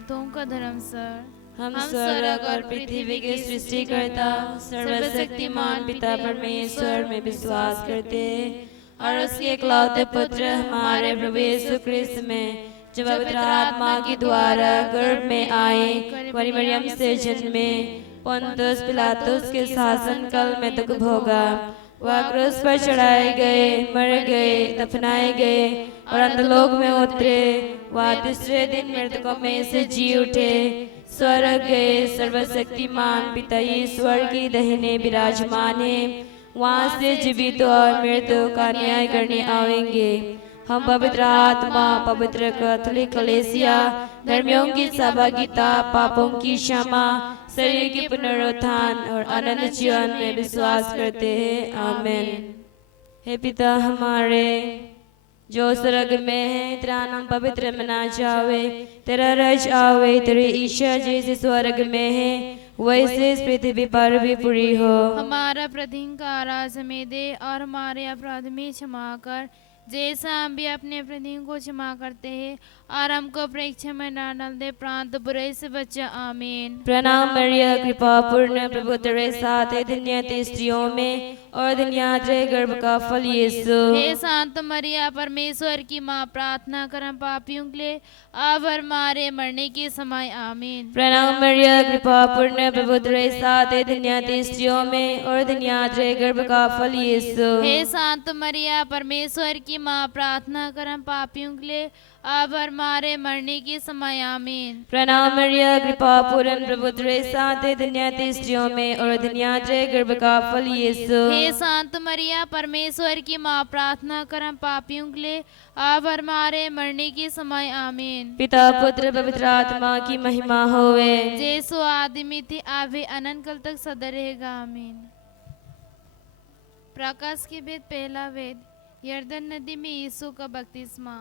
प्रेतों का धर्म सर, हम स्वर्ग और पृथ्वी के सृष्टिकर्ता सर्वशक्तिमान पिता परमेश्वर में विश्वास करते हैं और उसके इकलौते पुत्र हमारे प्रभु यीशु ख्रिस्त में, जो पवित्र आत्मा के द्वारा गर्भ में आए, मरी मरियम से जन्मे, पोंतुस पिलातुस के शासन काल में दुख भोगा, वह क्रूस पर चढ़ाए गए, मर गए, दफनाए गए और अंधलोक में उतरे, वह तीसरे दिन मृतकों में से जी उठे, स्वर्ग गए, सर्वशक्तिमान पिता ईश्वर की दाहिने विराजमान है, वहां से जीवित और मृत्यु का न्याय करने आएंगे। हम पवित्र आत्मा, पवित्र कैथोलिक कलीसिया, धर्मियों की सहभागिता, पापों की क्षमा, शरीर की पुनरुत्थान और अनंत जीवन में विश्वास करते हैं। आमीन। हे पिता हमारे जो स्वर्ग में है, तेरा नाम पवित्र मना जावे, तेरा राज आवे, तेरी इच्छा जैसे स्वर्ग में है वैसे इस पृथ्वी पर भी पूरी हो। हमारा प्रतिदिन का आहार हमें दे और हमारे अपराध में क्षमा कर, जैसा हम भी अपने अपराधियों को क्षमा करते हैं, और हमको परीक्षा में न डाल दे, प्रांत बुराई से बचा। आमीन। प्रणाम मरिया, कृपा पूर्ण, प्रभु तेरे साथ है, धन्य तू स्त्रियों में और धन्य तेरे गर्भ का फल यीशु। हे शांत मरिया, परमेश्वर की माँ, प्रार्थना कर हम पापियों के लिए अब और हमारे मरने के समय। आमीन। प्रणाम मरिया, कृपा पूर्ण, प्रभु तेरे साथ है, धन्य तू स्त्रियों में और धन्य तेरे गर्भ का फल यीशु। हे शांत मरिया, परमेश्वर की माँ, प्रार्थना कर हम पापियों के लिए अब और हमारे मरने के समय। आमीन। प्रणाम मरिया, कृपा पूर्ण, प्रभु तेरे साथ है, धन्य तू स्त्रियों में और धन्य तेरे गर्भ का फल यीशु। हे शांत मरिया, परमेश्वर की माँ, प्रार्थना कर हम पापियों के लिए अब और हमारे मरने के समय। आमीन। पिता पुत्र पवित्र आत्मा की महिमा होवे, जैसो आदि में थे आवे अनंत काल तक सदा रहेगा। आमीन। प्रकाश के वेद, पहला वेद, यरदन नदी में यीशु का बपतिस्मा।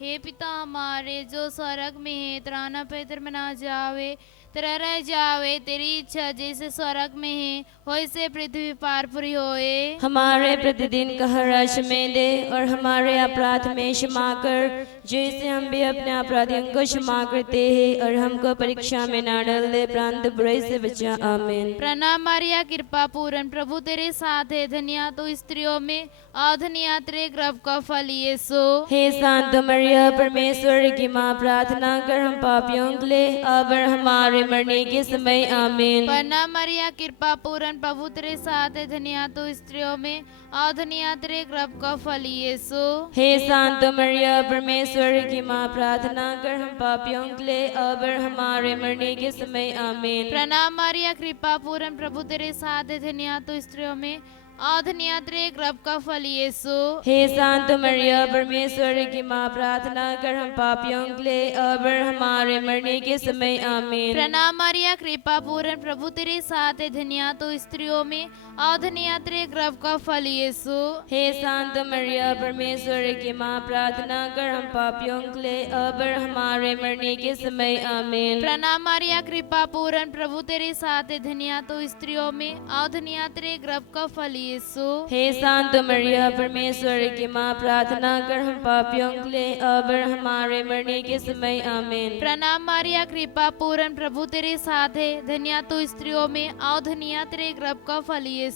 हे पिता हमारे जो स्वर्ग में है, तेरा नाम पवित्र मना जावे, तेरा रह जावे, तेरी इच्छा जैसे स्वर्ग में है वैसे पृथ्वी पर पूरी होए। हमारे प्रतिदिन का हर्ष में दे और हमारे अपराध में क्षमा कर, जैसे हम भी अपने अपराधियों को क्षमा करते हैं, और हमको परीक्षा में न डाल दे, प्रांत बुराई से बचा। आमीन। प्रणाम मरिया, कृपा पूर्ण, प्रभु तेरे साथ है, धन्य तू स्त्रियों में और धन्य तेरे गर्भ का फल यीशु। हे शांत मरिया, परमेश्वर की माँ, प्रार्थना कर हम पापियों के लिए अब और हमारे मरने के समय। आमीन। प्रणाम मरिया, कृपा पूर्ण, प्रभु तेरे साथ है, धन्य तू स्त्रियों में और धन्य तेरे गर्भ का फल यीशु। हे शांत मरिया, परमेश्वर की माँ, प्रार्थना कर हम पापियों के लिए अब और हमारे मरने के समय। आमीन। प्रणाम मरिया, कृपा पूर्ण, प्रभु तेरे साथ है, धन्य तू स्त्रियों में और धन्य तेरे गर्भ का फल यीशु। हे शांत मरिया, परमेश्वर की माँ, प्रार्थना कर हम पापियों के लिए अब और हमारे मरने के समय। आमीन। प्रणाम मरिया, कृपा पूर्ण, प्रभु तेरे साथ है, धन्य तू स्त्रियों में और धन्य तेरे गर्भ का फल यीशु। हे शांत मरिया, परमेश्वर की माँ, प्रार्थना कर हम पापियों के लिए अब और हमारे मरने के समय। आमीन। प्रणाम मरिया, कृपा पूर्ण, प्रभु तेरे साथ है, धन्य तू स्त्रियों में और धन्य तेरे गर्भ का फल यीशु। हे शांत मरिया, परमेश्वर की माँ, प्रार्थना कर हम पापियों के लिए अब और हमारे मरने के समय। आमीन। प्रणाम मरिया, कृपा पूर्ण, प्रभु तेरे साथ है, धन्य तू स्त्रियों में और धन्य तेरे गर्भ का फल यीशु।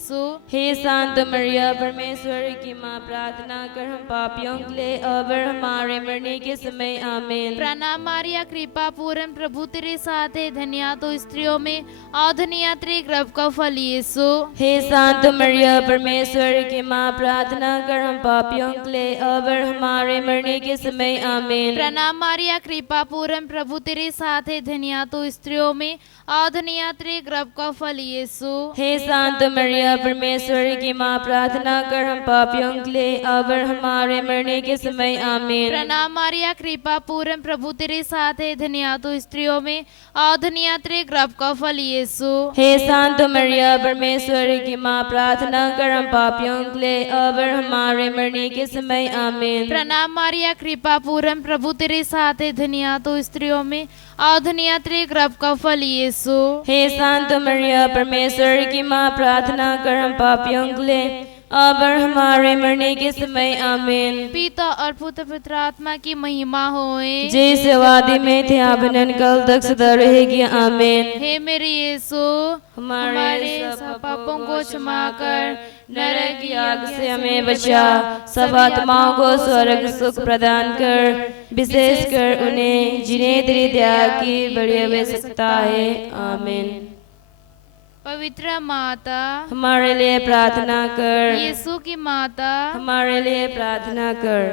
हे शांत मरिया, परमेश्वर की माँ, प्रार्थना कर हम पापियों के लिए अब और हमारे मरने के समय। आमीन। प्रणाम मरिया, कृपा पूर्ण, प्रभु तेरे साथ है, धन्य तू स्त्रियों में और धन्य तेरे गर्भ का फल यीशु। हे शांत मरिया, परमेश्वर की माँ, प्रार्थना कर हम पापियों के लिए अब और हमारे मरने के समय। आमीन। प्रणाम मरिया, कृपा पूर्ण, प्रभु तेरे साथ है, धन्य तू स्त्रियों में और धन्य तेरे गर्भ का फल यीशु। हे शांत मरिया, परमेश्वर की माँ, प्रार्थना कर हम पापियों के लिए अब और हमारे मरने के समय। आमीन। प्रणाम मरिया, कृपा पूर्ण, प्रभु तेरे साथ है, धन्य तू स्त्रियों में और धन्य तेरे गर्भ का फल यीशु। हे शांत मरिया, परमेश्वर की माँ, प्रार्थना कर हम पापियों के लिए अब और हमारे मरने के समय। आमीन। प्रणाम मरिया, कृपा पूर्ण, प्रभु तेरे साथ है, धन्य तू स्त्रियों में और धन्य तेरे गर्भ का फल यीशु। हे शांत मरिया, परमेश्वर की माँ, प्रार्थना कर हम पापियों के लिए अब और हमारे मरने के समय आमीन। पिता और पुत्र पवित्र आत्मा की महिमा होए, जैसे वादी में थे आबनन कल तक सदा रहेगी आमीन। हे मेरे यीशु, हमारे सब पापों को क्षमा कर, नरक की आग से हमें बचा, सब आत्माओं को स्वर्ग सुख प्रदान कर, विशेष कर उन्हें जिन्हें तेरी दया की बड़ी आवश्यकता है आमीन। पवित्र माता, हमारे लिए प्रार्थना कर। यीशु की माता, हमारे लिए प्रार्थना कर।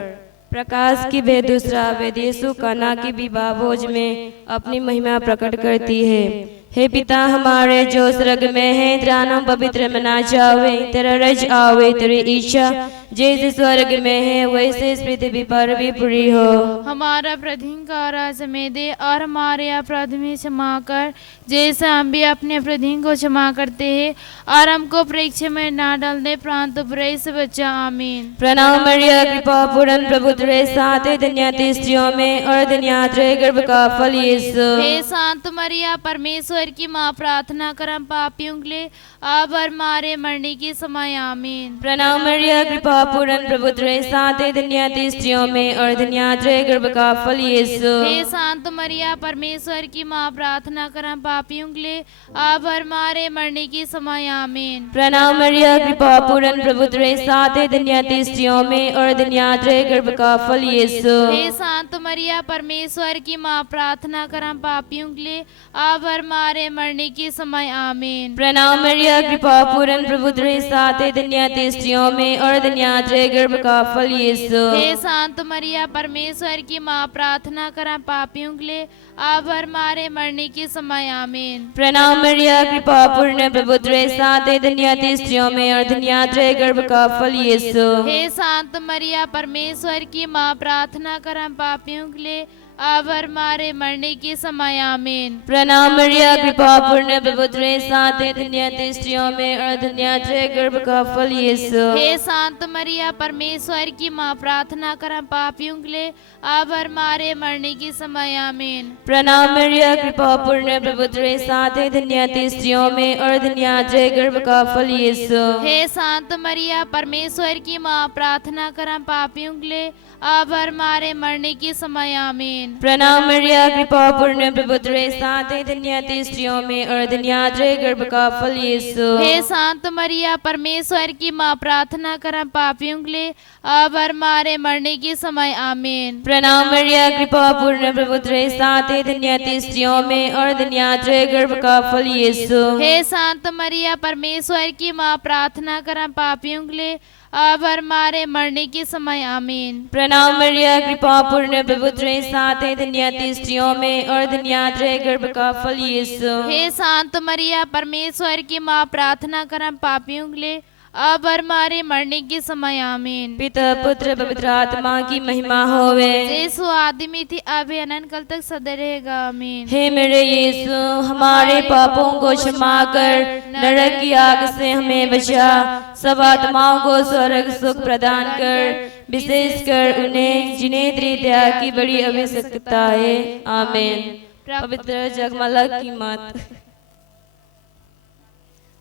प्रकाश की वे दूसरा वेद यीशु काना की विवाह भोज में अपनी महिमा प्रकट करती है। हे पिता हमारे जो स्वर्ग में है, तेरा नाम पवित्र मना जावे, तेरा रज आवे, तेरी इच्छा जैसे स्वर्ग में है वैसे इस पृथ्वी पर भी पूरी हो। हमारा प्रतिदिन का आहार हमें दे और हमारे अपराध में क्षमा कर, जैसे हम भी अपने अपराधियों को क्षमा करते हैं, और हमको परीक्षा में ना डाल दे, परंतु बुराई से बचा। आमीन। प्रणाम मरिया, कृपा पूर्ण प्रभु तेरे साथ है, धन्य तू स्त्रियों में और धन्य तेरे गर्भ का फल यीशु। हे शांत मरिया, परमेश्वर की माँ, प्रार्थना कर हम पापियों के लिए अब और हमारे मरने के समय। आमीन। प्रणाम मरिया, कृपा पूर्ण प्रभु तेरे साथ है, धन्य तू स्त्रियों में और धन्य तेरे गर्भ का फल यीशु। हे शांत मरिया, परमेश्वर की माँ, प्रार्थना कर हम पापियों के लिए अब और हमारे मरने के समय। आमीन। प्रणाम मरिया, कृपा पूर्ण प्रभु तेरे साथ है, धन्य तू स्त्रियों में और धन्य तेरे गर्भ का फल यीशु। हे शांत मरिया, परमेश्वर की माँ, प्रार्थना कर हम पापियों के लिए अब और हमारे मरने के समय। आमीन। प्रणाम मरिया, कृपा पूर्ण प्रभु तेरे साथ है, धन्य तू स्त्रियों में और धन्य तेरे गर्भ का फल यीशु। हे शांत मरिया, परमेश्वर की माँ, प्रार्थना कर हम पापियों के लिए अब और हमारे मरने के समय। आमीन। प्रणाम मरिया, कृपा पूर्ण प्रभु तेरे साथ है, धन्य तू स्त्रियों में और धन्य तेरे गर्भ का फल यीशु। हे शांत मरिया, परमेश्वर की माँ, प्रार्थना कर हम पापियों के लिए अब और हमारे मरने के समय। आमीन। प्रणाम मरिया, कृपा पूर्ण प्रभु तेरे साथ है, धन्य तू स्त्रियों में और धन्य तेरे गर्भ का फल यीशु। हे शांत मरिया, परमेश्वर की माँ, प्रार्थना कर हम पापियों के लिए अब और हमारे मरने के समय। आमीन। प्रणाम मरिया, कृपा पूर्ण प्रभु तेरे साथ है, धन्य तू स्त्रियों में और धन्य तेरे गर्भ का फल यीशु। हे शांत मरिया, परमेश्वर की माँ, प्रार्थना कर हम पापियों के लिए अब और हमारे मरने के समय। आमीन। प्रणाम मरिया, कृपा पूर्ण प्रभु तेरे साथ है, धन्य तू स्त्रियों में और धन्य तेरे गर्भ का फल यीशु। हे शांत मरिया, परमेश्वर की माँ, प्रार्थना कर हम पापियों के लिए अब और हमारे मरने के समय। आमीन। प्रणाम मरिया, कृपा पूर्ण प्रभु तेरे साथ है, धन्य तू स्त्रियों में और धन्य तेरे गर्भ का फल यीशु। हे शांत मरिया, परमेश्वर की माँ, प्रार्थना कर हम पापियों के लिए अब और हमारे मरने के समय। आमीन। प्रणाम मरिया, कृपा पूर्ण प्रभु तेरे साथ है, धन्य तू स्त्रियों में और धन्य तेरे गर्भ का फल यीशु। हे शांत मरिया, परमेश्वर की माँ, प्रार्थना कर हम पापियों के लिए अब और हमारे मरने के समय। आमीन। पिता पुत्र पवित्र आत्मा की महिमा होवे, जैसु आदि में थी अभी अनंत काल तक सदा रहेगा। आमीन। हे मेरे यीशु, हमारे पापों को क्षमा कर, नरक की आग से हमें बचा, सब आत्माओं को स्वर्ग सुख प्रदान कर, विशेष कर उन्हें जिन्हें तेरी दया की बड़ी आवश्यकता है। आमीन। पवित्र जगमाला की मात,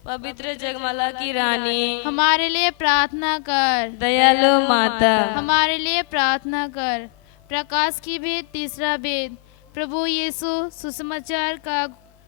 पवित्र जगमाला की रानी, हमारे लिए प्रार्थना कर। दयालु माता, हमारे लिए प्रार्थना कर। प्रकाश की भेद, तीसरा भेद। प्रभु यीशु सुसमाचार का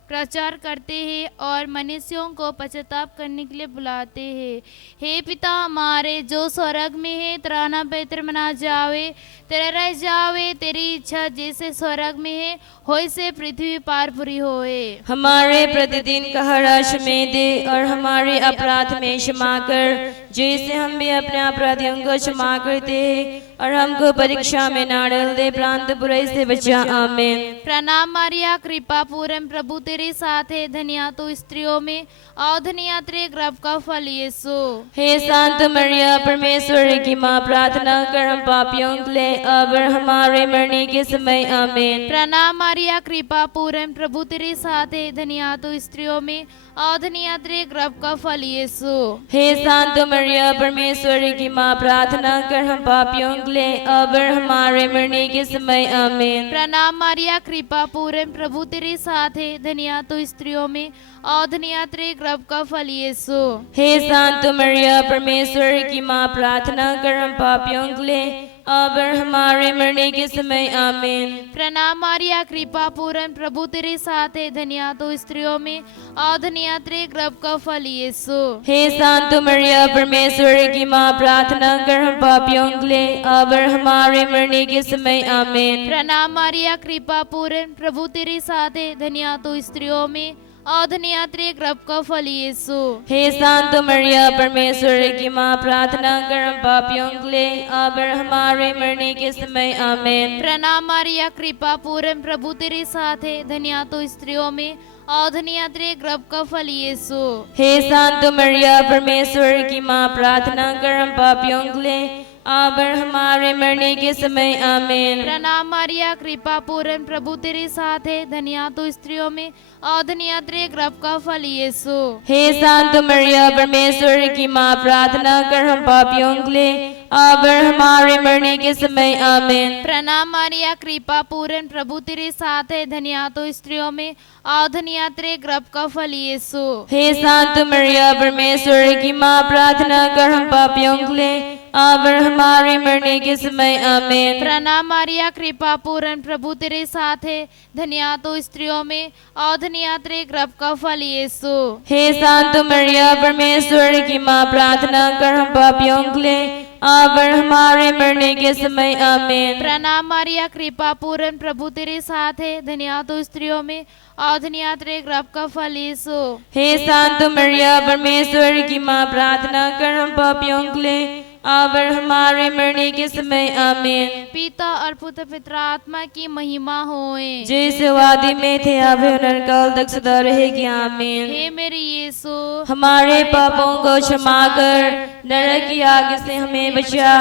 प्रचार करते हैं और मनुष्यों को पश्चाताप करने के लिए बुलाते हैं। हे पिता हमारे जो स्वर्ग में है, तेरा नाम पवित्र मना जावे, तेरा रह जावे, तेरी इच्छा जैसे स्वर्ग में है वैसे पृथ्वी पर पूरी होए। हमारे प्रतिदिन का हर्ष में दे और हमारे अपराध में क्षमा कर, जैसे हम भी अपने अपराधियों को क्षमा करते हैं, और हमको परीक्षा में ना डाल दे, परंतु बुराई से बचा। आमीन। प्रणाम मरिया, कृपा पूर्ण प्रभु तेरे साथ है, धन्य तू स्त्रियों में और धन्य तेरे गर्भ का फल यीशु। हे शांत मरिया, परमेश्वर की माँ, प्रार्थना कर हम पापियों के लिए अब और हमारे मरने के समय। आमीन। प्रणाम मरिया, कृपा पूर्ण प्रभु तेरे साथ है, धन्य तू स्त्रियों में और धन्यत्री गर्भ का फल यीशु। हे शांत मरिया परमेश्वर की माँ, प्रार्थना कर हम पापियों के लिए अब और हमारे मरने के समय आमीन। प्रणाम मारिया, कृपा पूर्ण, प्रभु तेरे साथ है, धन्य तो स्त्रियों में और धन्यत्री गर्भ का फल यीशु। हे शांत मरिया परमेश्वर की माँ, प्रार्थना कर हम पापियों के लिए अब और हमारे मरने के समय आमीन। प्रणाम मारिया, कृपा पूर्ण, प्रभु तेरे साथ है, धन्य तो स्त्रियों में और धन्यत्री गर्भ का फल यीशु। हे शांत मरिया परमेश्वर की माँ, प्रार्थना कर हम पापियों के लिए अब और हमारे मरने के समय आमीन। प्रणाम मारिया, कृपा पूर्ण, प्रभु तेरे साथ है, धन्य तो स्त्रियों में और धन्यत्री गर्भ का फल यीशु। हे शांत मरिया परमेश्वर की माँ, प्रार्थना कर हम पापियों के लिए अब और हमारे मरने के समय आमीन। प्रणाम मारिया, कृपा पूर्ण, प्रभु तेरे साथ है, धन्य तो स्त्रियों में और धन्यत्री गर्भ का फल यीशु। हे शांत मरिया परमेश्वर की माँ, प्रार्थना कर हम पापियों के लिए अब और हमारे मरने के समय आमीन। प्रणाम मारिया, कृपा पूर्ण, प्रभु तेरे साथ है, धन्य तो स्त्रियों में और धन्यत्री गर्भ का फल यीशु। हे शांत मरिया परमेश्वर की माँ, प्रार्थना कर हम पापियों के लिए अब और हमारे मरने के समय आमीन। प्रणाम मारिया, कृपा पूर्ण, प्रभु तेरे साथ है, धन्य तो स्त्रियों में और धन्यत्री गर्भ का फल यीशु। हे शांत मरिया परमेश्वर की माँ, प्रार्थना कर हम पापियों के लिए अब और हमारे मरने के समय आमीन। प्रणाम मारिया, कृपा पूर्ण, प्रभु तेरे साथ है, धन्य तो स्त्रियों में और धन्यत्री गर्भ का फल यीशु। हे शांत मरिया परमेश्वर की माँ, प्रार्थना कर हम पापियों के लिए अब और हमारे मरने के समय आमीन। प्रणाम मारिया, कृपा पूर्ण, प्रभु तेरे साथ है, धन्य तो स्त्रियों में और धन्यत्री गर्भ का फल यीशु। हे शांत मरिया परमेश्वर की माँ, प्रार्थना कर हम पापियों के लिए अब और हमारे मरने के समय आमीन। पिता और पुत्र पवित्र आत्मा की महिमा होए, जैसे वादी में थे अब काल तक सदा रहेगी आमीन। हे मेरे यीशु, हमारे पापों को क्षमा कर, नरक की आग से हमें बचा,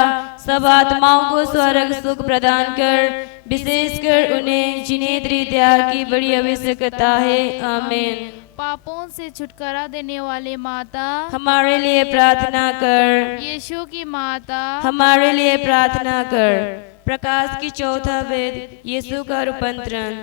सब आत्माओं को स्वर्ग सुख प्रदान कर, विशेषकर उन्हें जिन्हें तेरी दया की बड़ी आवश्यकता है आमीन। पापों से छुटकारा देने वाले माता, हमारे लिए प्रार्थना कर। यीशु की माता, हमारे लिए प्रार्थना कर। प्रकाश की चौथा वेद, यीशु का रूपांतरण।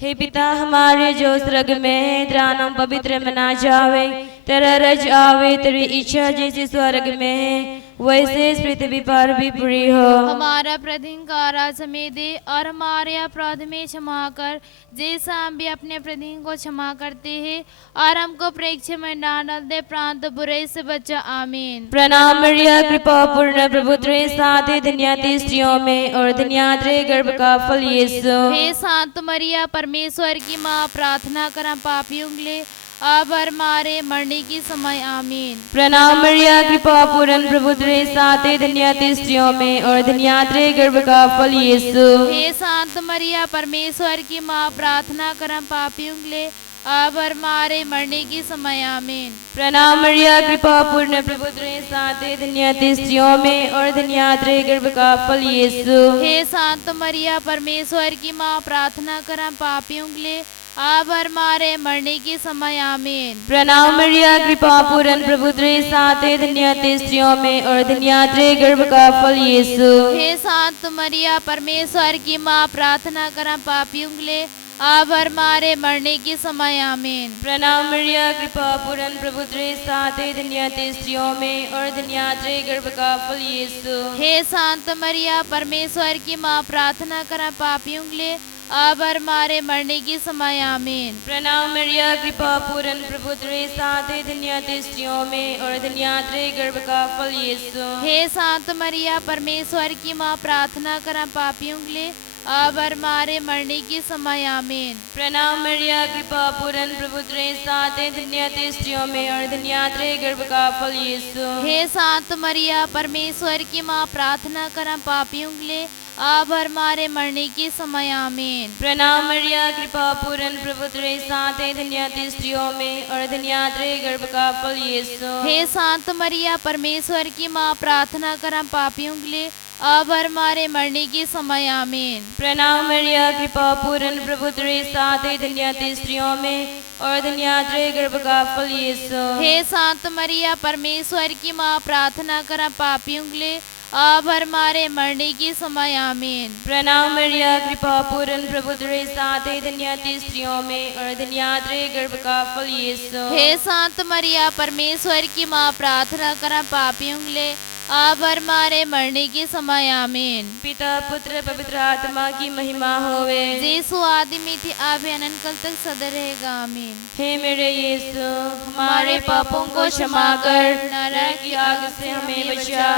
हे पिता हमारे जो स्वर्ग में है, तेरा नाम पवित्र मना जावे, तेरा रज आवे, तेरी इच्छा जैसे स्वर्ग में है वैसे इस पृथ्वी पर भी पूरी हो। हमारा प्रतिदिन का आज हमें दे और हमारे अपराध में क्षमा कर, जैसा हम भी अपने प्रतिदिन को क्षमा करते हैं, और हमको परीक्षा में ना डाल दे, प्रांत बुराई से बचा आमीन। प्रणाम मरिया, कृपा पूर्ण, प्रभु तेरे साथ है, धन्य तू स्त्रियों में और धन्य तेरे गर्भ का फल यीशु। हे शांत मरिया परमेश्वर की माँ, प्रार्थना कर हम पापियों के लिए अब और हमारे मरने की समय आमीन। प्रणाम मरिया, कृपा पूर्ण, प्रभु तेरे साथ है, धन्य तू स्त्रियों में और धन्य तेरे गर्भ का फल यीशु। हे शांत मरिया परमेश्वर की माँ, प्रार्थना कर हम पापियों के लिए अब और हमारे मरने की समय आमीन। प्रणाम मरिया, कृपा पूर्ण, प्रभु तेरे साथ है, धन्य तू स्त्रियों में और धन्य तेरे गर्भ का फल यीशु। हे शांत मरिया परमेश्वर की माँ, प्रार्थना कर हम पापियों के लिए अब और हमारे मरने की समय आमीन। प्रणाम मरिया, कृपा पूर्ण, प्रभु तेरे साथ है, धन्य तू स्त्रियों में और धन्य तेरे गर्भ का फल यीशु। हे शांत मरिया परमेश्वर की माँ, प्रार्थना कर हम पापियों के लिए अब और हमारे मरने की समय आमीन। प्रणाम मरिया, कृपा पूर्ण, प्रभु तेरे साथ है, धन्य तू स्त्रियों में और धन्य तेरे गर्भ का फल यीशु। हे शांत मरिया परमेश्वर की माँ, प्रार्थना कर हम पापियों के लिए अब और हमारे मरने की समय आमीन। प्रणाम मरिया, कृपा पूर्ण, प्रभु तेरे साथ है, धन्य तू स्त्रियों में और धन्य तेरे गर्भ का फल यीशु। हे शांत मरिया परमेश्वर की माँ, प्रार्थना कर हम पापियों के लिए अब और हमारे मरने की समय आमीन। प्रणाम मरिया, कृपा पूर्ण, प्रभु तेरे साथ है, धन्य तू स्त्रियों में और धन्य तेरे गर्भ का फल यीशु। हे शांत मरिया परमेश्वर की माँ, प्रार्थना कर हम पापियों के लिए अब और हमारे मरने की समय आमीन। प्रणाम मरिया, कृपा पूर्ण, प्रभु तेरे साथ है, धन्य तू स्त्रियों में और धन्य तेरे गर्भ का फल यीशु। हे शांत मरिया परमेश्वर की माँ, प्रार्थना कर हम पापियों के लिए अब और हमारे मरने की समय आमीन। प्रणाम मरिया, कृपा पूर्ण, प्रभु तेरे साथ है, धन्य तू स्त्रियों में और धन्यात्रे गर्भ का फल यीशु। हे शांत मरिया, परमेश्वर की माँ, प्रार्थना कर पापियों के लिए अब और हमारे मरने के समय आमीन। प्रणाम मरिया, कृपा पूर्ण, प्रभु तेरे साथ है, धन्य तू स्त्रियों में और धन्यात्रे गर्भ का फल यीशु। हे शांत मरिया, परमेश्वर की माँ, प्रार्थना कर पापियों के लिए अब और हमारे मरने के समय आमीन। पिता पुत्र पवित्र आत्मा की महिमा होवे, यीशु आदि में थी, अब अनंत काल तक सदा रहेगा आमीन। हे मेरे यीशु, हमारे पापों को क्षमा कर, नरक की आग से हमें बचा,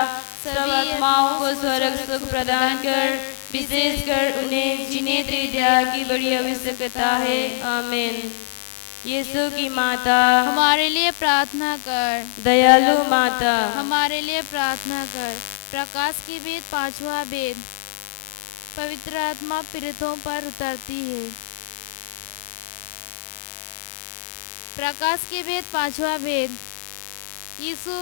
सब आत्माओं को स्वर्ग सुख प्रदान कर, विशेषकर उन्हें जिन्हें तेरी दया की बड़ी आवश्यकता है। आमीन। यीशु की माता, हमारे लिए प्रार्थना कर। दयालु माता, हमारे लिए प्रार्थना कर। प्रकाश की वेद पांचवा वेद। पवित्र आत्मा पीड़ितों पर उतरती है। प्रकाश की वेद पांचवा वेद। यीशु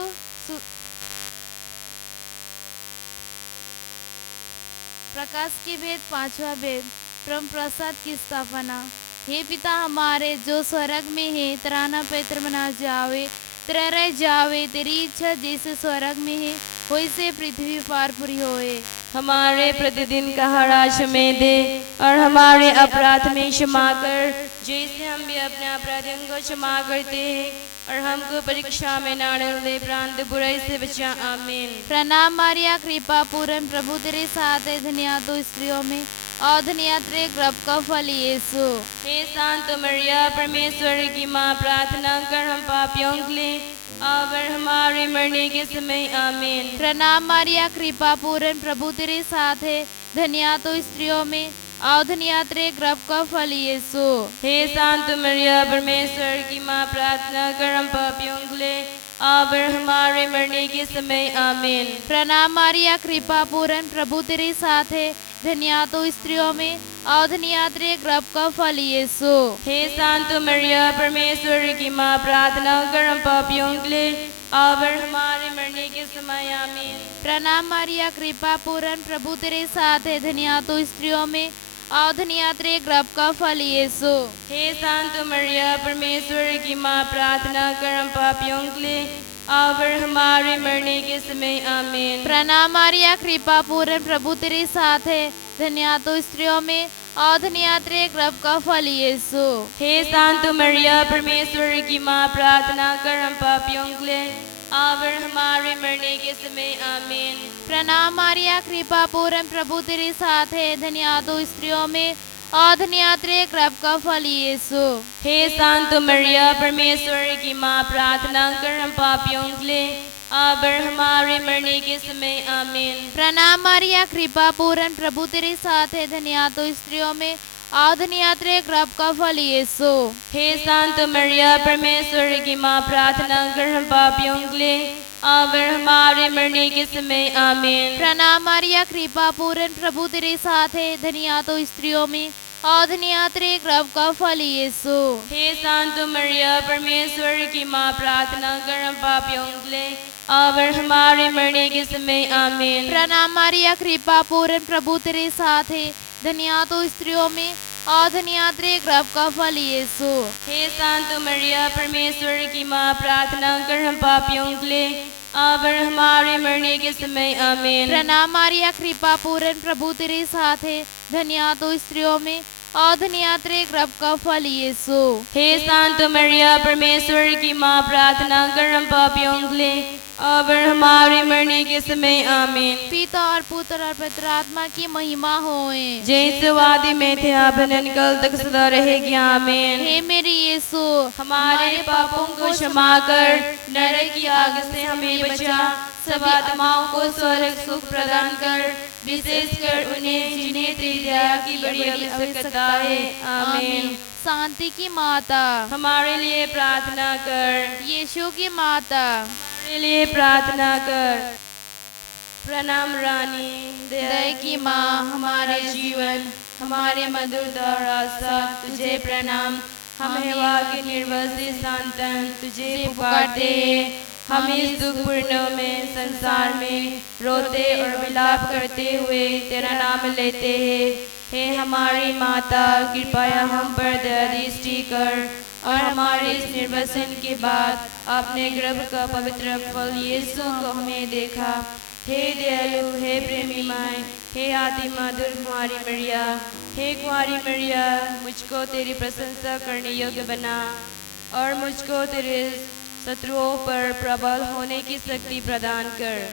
प्रकाश की वेद पांचवा वेद। परम प्रसाद की स्थापना। हे पिता हमारे जो स्वर्ग में है, तेरा नाम पवित्र मना जावे, तेरा रह जावे, तेरी इच्छा जैसे स्वर्ग में है वैसे पृथ्वी पर पूरी होए। हमारे प्रतिदिन का हराज हमें दे और हमारे अपराध में क्षमा कर, जैसे हम भी अपने अपराधियों को क्षमा करते हैं, और हमको परीक्षा में न डाले, प्रांत बुराई से बचा। आमीन। प्रणाम मारिया, कृपा पूर्ण, प्रभु तेरे साथ है, धन्य तू स्त्रियों में और धन्य तेरे गर्भ का फल यीशु। हे शांत मरिया, परमेश्वर की माँ, प्रार्थना कर हम पापियों के लिए अब और हमारे मरने के समय। आमीन। प्रणाम मारिया, कृपा पूर्ण, प्रभु तेरे साथ है, धन्य तू स्त्रियों में और धन्य तेरे गर्भ का फल यीशु। हे शांत मरिया, परमेश्वर की माँ, प्रार्थना कर हम पापियों के लिए अब और हमारे मरने के समय। आमीन। प्रणाम मारिया, कृपा पूर्ण, प्रभु तेरे साथ है, धन्य तू स्त्रियों में और धन्य तेरे गर्भ का फल यीशु। हे शांत मरिया, परमेश्वर की माँ, प्रार्थना कर हम पापियों के लिए अब और हमारे मरने के समय। आमीन। प्रणाम मारिया, कृपा पूर्ण, प्रभु तेरे साथ है, धन्य तू स्त्रियों में और धन्य तेरे गर्भ का फल यीशु। हे शांत मरिया, परमेश्वर की माँ, प्रार्थना कर हम पापियों के लिए अब और हमारे मरने के समय। आमीन। प्रणाम मारिया, कृपा पूर्ण, प्रभु तेरे साथ है, धन्य तू स्त्रियों में और धन्य तेरे गर्भ का फल यीशु। हे शांत मरिया, परमेश्वर की माँ, प्रार्थना कर हम पापियों के लिए अब और हमारे मरने के समय। आमीन। प्रणाम मारिया, कृपा पूर्ण, प्रभु तेरे साथ है, धन्य तू स्त्रियों में और धन्य तेरे गर्भ का फल यीशु। हे शांत मरिया, परमेश्वर की माँ, प्रार्थना कर हम पापियों के लिए अब और हमारे मरने के समय। आमीन। प्रणाम मारिया, कृपा पूर्ण, प्रभु तेरे साथ है, धन्य तू स्त्रियों में और धन्य तेरे गर्भ का फल यीशु। हे शांत मरिया, परमेश्वर की माँ, प्रार्थना कर हम पापियों के लिए अब और हमारे मरने के समय। आमीन। प्रणाम मारिया, कृपा पूर्ण, प्रभु तेरे साथ है, धन्य तू स्त्रियों में और धन्य तेरे गर्भ का फल यीशु। हे शांत मरिया, परमेश्वर की माँ, प्रार्थना कर हम पापियों के लिए अब और हमारे मरने के समय। आमीन। प्रणाम मारिया, कृपा पूर्ण, प्रभु तेरे साथ है, धन्य तू स्त्रियों में और धन्य तेरे गर्भ का फल यीशु। हे शांत मरिया, परमेश्वर की माँ, प्रार्थना कर हम पापियों के लिए अब और हमारे मरने के समय। आमीन। प्रणाम मारिया, कृपा पूर्ण, प्रभु तेरे साथ है, धन्य तू स्त्रियों में और धन्य तेरे गर्भ का फल यीशु। हे शांत मरिया, परमेश्वर की माँ, प्रार्थना कर हम पापियों के लिए अब और हमारे मरने के समय। आमीन। पिता और पुत्र और पवित्र आत्मा की महिमा होए, जैसे वादी में थे अब अनंत काल तक सदा रहेगी। आमीन। हे मेरे यीशु, हमारे पापों को क्षमा कर, नरक की आग से हमें बचा, सब आत्माओं को स्वर्ग सुख प्रदान कर, विशेषकर उन्हें जिन्हें तेरी दया की बड़ी आवश्यकता है। आमीन। शांति की माता, हमारे लिए प्रार्थना कर। यीशु की माता, हमारे लिए प्रार्थना कर। प्रणाम रानी, दया की माँ, हमारे जीवन, हमारे मधुरता और आस्था, तुझे प्रणाम। हम हवा के निर्वसित संतान तुझे पुकारते हैं। हम इस दुखपूर्ण में संसार में रोते और विलाप करते हुए तेरा नाम लेते हैं। हे हमारी माता, कृपया हम पर दया दृष्टि कर और हमारे इस निर्वसन के बाद अपने गर्भ का पवित्र फल यीशु को हमें देखा। हे दयालु, हे प्रेमी माँ, हे अति मधुर कुंवारी मरिया, हे कुंवारी मरिया, मुझको तेरी प्रशंसा करने योग्य बना और मुझको तेरे शत्रुओं पर प्रबल होने की शक्ति प्रदान कर।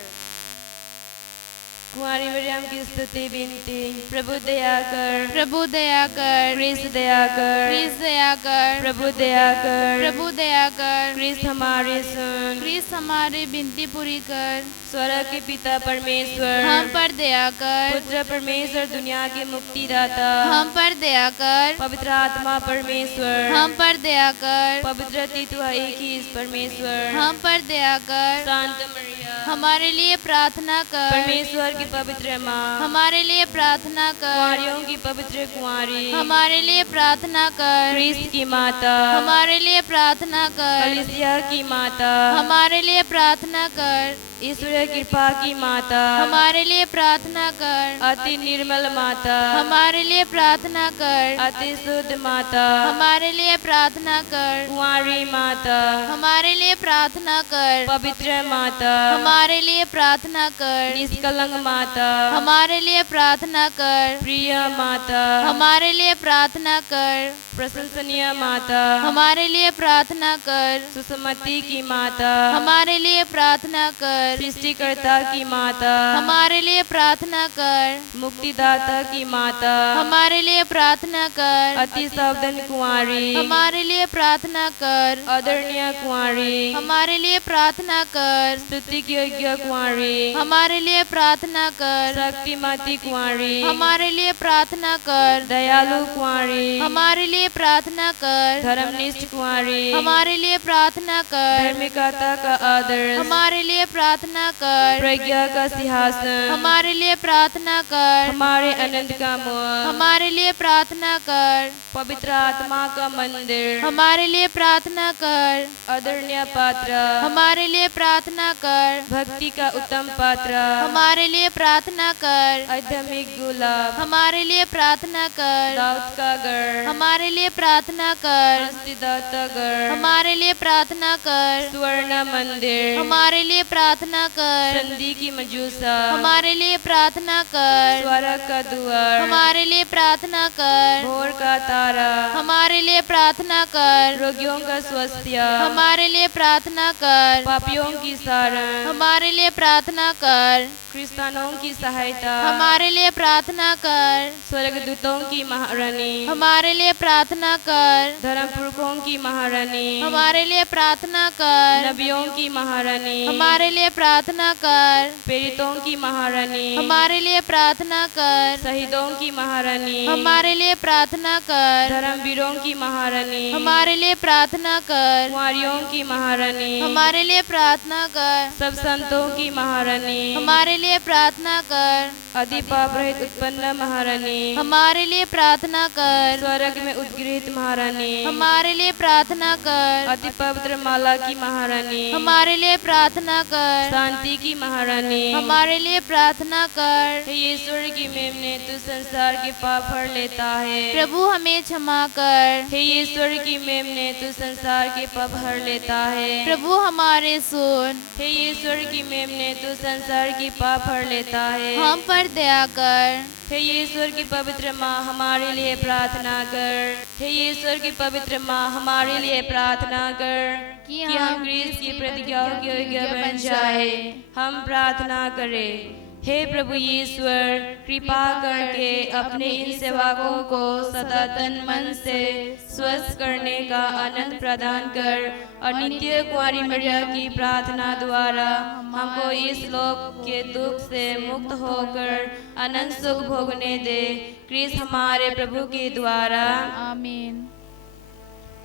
कुंवारी मरियम की स्तुति विनती। प्रभु दया कर, प्रभु दया कर, क्रिस्त दया कर, क्रिस्त दया कर, प्रभु दया कर, प्रभु दया कर, क्रिस्त हमारे सुन, क्रिस्त हमारी विनती पूरी कर। स्वर्ग के पिता परमेश्वर, हम पर दया कर, पुत्र परमेश्वर, दुनिया के मुक्तिदाता, हम पर दया कर, पवित्र आत्मा परमेश्वर, हम पर दया कर, पवित्र तीतुआ एक ही परमेश्वर, हम पर दया कर, शांत मरिया, हमारे लिए प्रार्थना कर, परमेश्वर की पवित्र माँ, हमारे लिए प्रार्थना कर, कुंवारियों की पवित्र कुंवारी, हमारे लिए प्रार्थना कर, क्रिस्त की माता, हमारे लिए प्रार्थना कर, कलीसिया की माता, हमारे लिए प्रार्थना कर, ईश्वर कृपा की माता, हमारे लिए प्रार्थना कर, अति निर्मल माता, हमारे लिए प्रार्थना कर, अति शुद्ध माता, हमारे लिए प्रार्थना कर, कुंवारी माता, हमारे लिए प्रार्थना कर, पवित्र माता, हमारे लिए प्रार्थना कर, निष्कलंक माता, हमारे लिए प्रार्थना कर, प्रिय माता, हमारे लिए प्रार्थना कर, प्रशंसनीय माता, हमारे लिए प्रार्थना कर, सुसमति की माता, हमारे लिए प्रार्थना कर, सृष्टिकर्ता की माता, हमारे लिए प्रार्थना कर, मुक्तिदाता की माता, हमारे लिए प्रार्थना कर, अति सावधान कुंवारी, हमारे लिए प्रार्थना कर, आदरणीय कुंवारी, हमारे लिए प्रार्थना कर, स्तुति की योग्य कुंवारी, हमारे लिए प्रार्थना कर, शक्तिमती कुंवारी, हमारे लिए प्रार्थना कर, दयालु कुंवारी, हमारे लिए प्रार्थना कर, धर्मनिष्ठ कुंवारी, हमारे लिए प्रार्थना कर, धार्मिकता का आदर्श, हमारे लिए प्रार्थना कर, प्रज्ञा का सिंहासन, हमारे लिए प्रार्थना कर, हमारे अनंत का मुख, हमारे लिए प्रार्थना कर, पवित्र आत्मा का मंदिर, हमारे लिए प्रार्थना कर, आदरणीय पात्र, हमारे लिए प्रार्थना कर, भक्ति का उत्तम पात्र, हमारे लिए प्रार्थना कर, आध्यात्मिक गुलाब, हमारे लिए प्रार्थना कर, दाऊद का गढ़, हमारे लिए प्रार्थना कर, हस्तिदाता गढ़, हमारे लिए प्रार्थना कर, स्वर्ण मंदिर, हमारे लिए प्रार्थना कर, संधि की मजूसा, हमारे लिए प्रार्थना कर, स्वर्ग का द्वार, हमारे लिए प्रार्थना कर, भोर का तारा, हमारे लिए प्रार्थना कर, रोगियों का स्वास्थ्य, हमारे लिए प्रार्थना कर, पापियों की शरण, हमारे लिए प्रार्थना कर, क्रिस्तानों की सहायता, हमारे लिए प्रार्थना कर, स्वर्गदूतों की महारानी, हमारे लिए प्रार्थना कर, धर्म पुरखों की महारानी, हमारे लिए प्रार्थना कर, नबियों की महारानी, हमारे लिए प्रार्थना कर, प्रेरितों की महारानी, हमारे लिए प्रार्थना कर, शहीदों की महारानी, हमारे लिए प्रार्थना कर, धर्मवीरों की महारानी, हमारे लिए प्रार्थना कर, कुंवारियों की महारानी, हमारे लिए प्रार्थना कर, सब संतों की महारानी, हमारे लिए प्रार्थना कर, आदि पाप रहित उत्पन्न महारानी, हमारे लिए प्रार्थना कर, स्वर्ग में उद्गृहित महारानी, हमारे लिए प्रार्थना कर, अति पवित्र माला की महारानी, हमारे लिए प्रार्थना कर, शांति की महारानी, हमारे लिए प्रार्थना कर, हे ईश्वर की मेमने तू संसार के पाप हर लेता है, प्रभु हमें क्षमा कर, हे ईश्वर की मेमने तू संसार के पाप हर लेता है, प्रभु हमारे सुन, हे ईश्वर की मेमने तू संसार की पाप हर लेता है, हम पर दया कर, हे ईश्वर की पवित्र माँ हमारे लिए प्रार्थना कर, हे ईश्वर की पवित्र माँ हमारे लिए प्रार्थना कर कि हम क्रिस्त की प्रतिज्ञाओं के योग्य बन जाए। हम प्रार्थना करें। हे प्रभु ईश्वर, कृपा करके अपने इन सेवकों को सदा तन मन से स्वस्थ करने का आनंद प्रदान कर और नित्य कुंवारी मरिया की प्रार्थना द्वारा हमको इस लोक के दुख से मुक्त होकर अनंत सुख भोगने दे। क्रिस्त हमारे प्रभु के द्वारा। आमीन।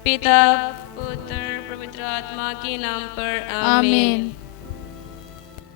पिता, पुत्र, पवित्र आत्मा के नाम पर आमीन। आमीन।